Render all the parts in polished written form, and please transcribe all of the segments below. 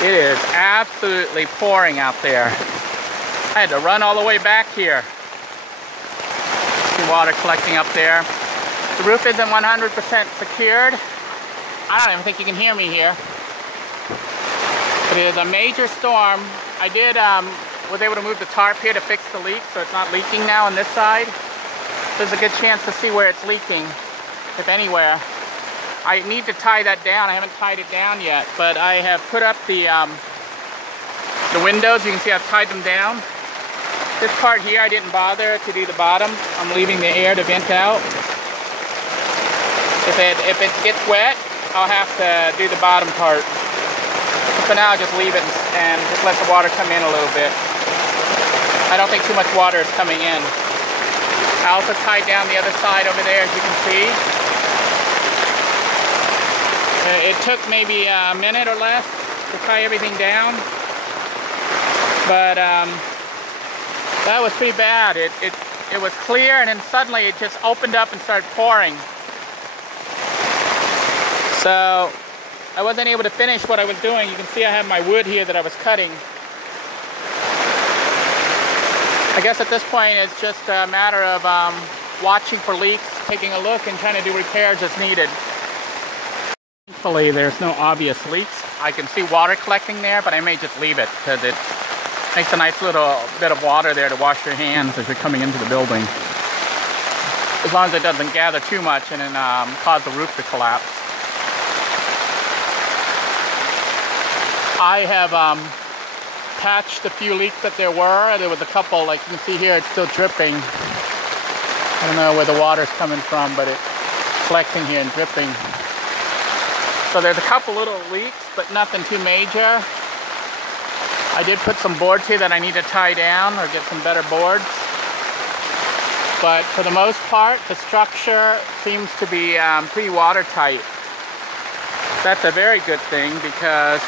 It is absolutely pouring out there. I had to run all the way back here. See water collecting up there. The roof isn't 100% secured. I don't even think you can hear me here. It is a major storm. I was able to move the tarp here to fix the leak, so it's not leaking now on this side. There's a good chance to see where it's leaking, if anywhere. I need to tie that down. I haven't tied it down yet, but I have put up the windows. You can see I've tied them down. This part here, I didn't bother to do the bottom. I'm leaving the air to vent out. If it gets wet, I'll have to do the bottom part. For now, I'll just leave it and just let the water come in a little bit. I don't think too much water is coming in. I also tied down the other side over there, as you can see. It took maybe a minute or less to tie everything down, but that was pretty bad. It was clear, and then suddenly it just opened up and started pouring. So I wasn't able to finish what I was doing. You can see I have my wood here that I was cutting. I guess at this point it's just a matter of watching for leaks, taking a look, and trying to do repairs as needed. Thankfully, there's no obvious leaks. I can see water collecting there, but I may just leave it because it makes a nice little bit of water there to wash your hands as you're coming into the building. As long as it doesn't gather too much and then cause the roof to collapse. I have patched a few leaks that there were. There was a couple, like you can see here, it's still dripping. I don't know where the water's coming from, but it's collecting here and dripping. So there's a couple little leaks, but nothing too major. I did put some boards here that I need to tie down or get some better boards. But for the most part, the structure seems to be pretty watertight. That's a very good thing because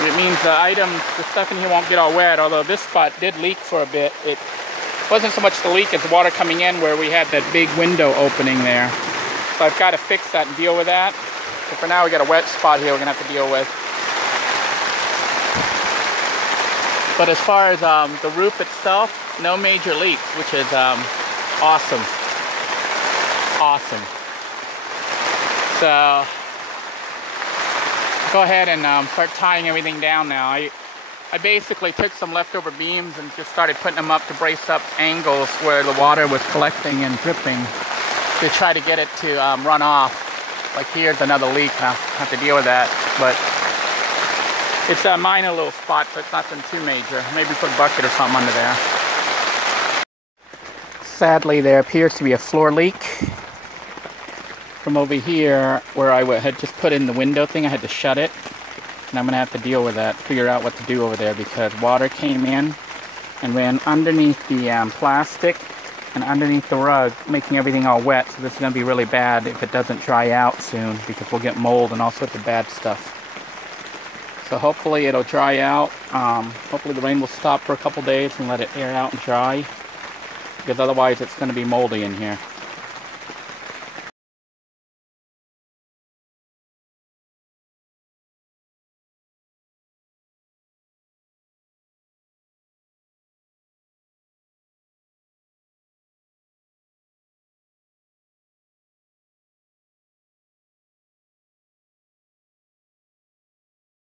it means the stuff in here won't get all wet, although this spot did leak for a bit. It wasn't so much the leak as the water coming in where we had that big window opening there. So I've got to fix that and deal with that. So for now we got a wet spot here we're going to have to deal with. But as far as the roof itself, no major leaks, which is awesome. Awesome. So go ahead and start tying everything down now. I basically took some leftover beams and just started putting them up to brace up angles where the water was collecting and dripping to try to get it to run off. Like here's another leak, I have to deal with that. But it's a minor little spot, so it's nothing too major. Maybe put a bucket or something under there. Sadly, there appears to be a floor leak. From over here, where I had just put in the window thing, I had to shut it. And I'm going to have to deal with that, figure out what to do over there, because water came in and ran underneath the plastic and underneath the rug, making everything all wet. So this is going to be really bad if it doesn't dry out soon, because we'll get mold and all sorts of bad stuff. So hopefully it'll dry out. Hopefully the rain will stop for a couple days and let it air out and dry, because otherwise it's going to be moldy in here.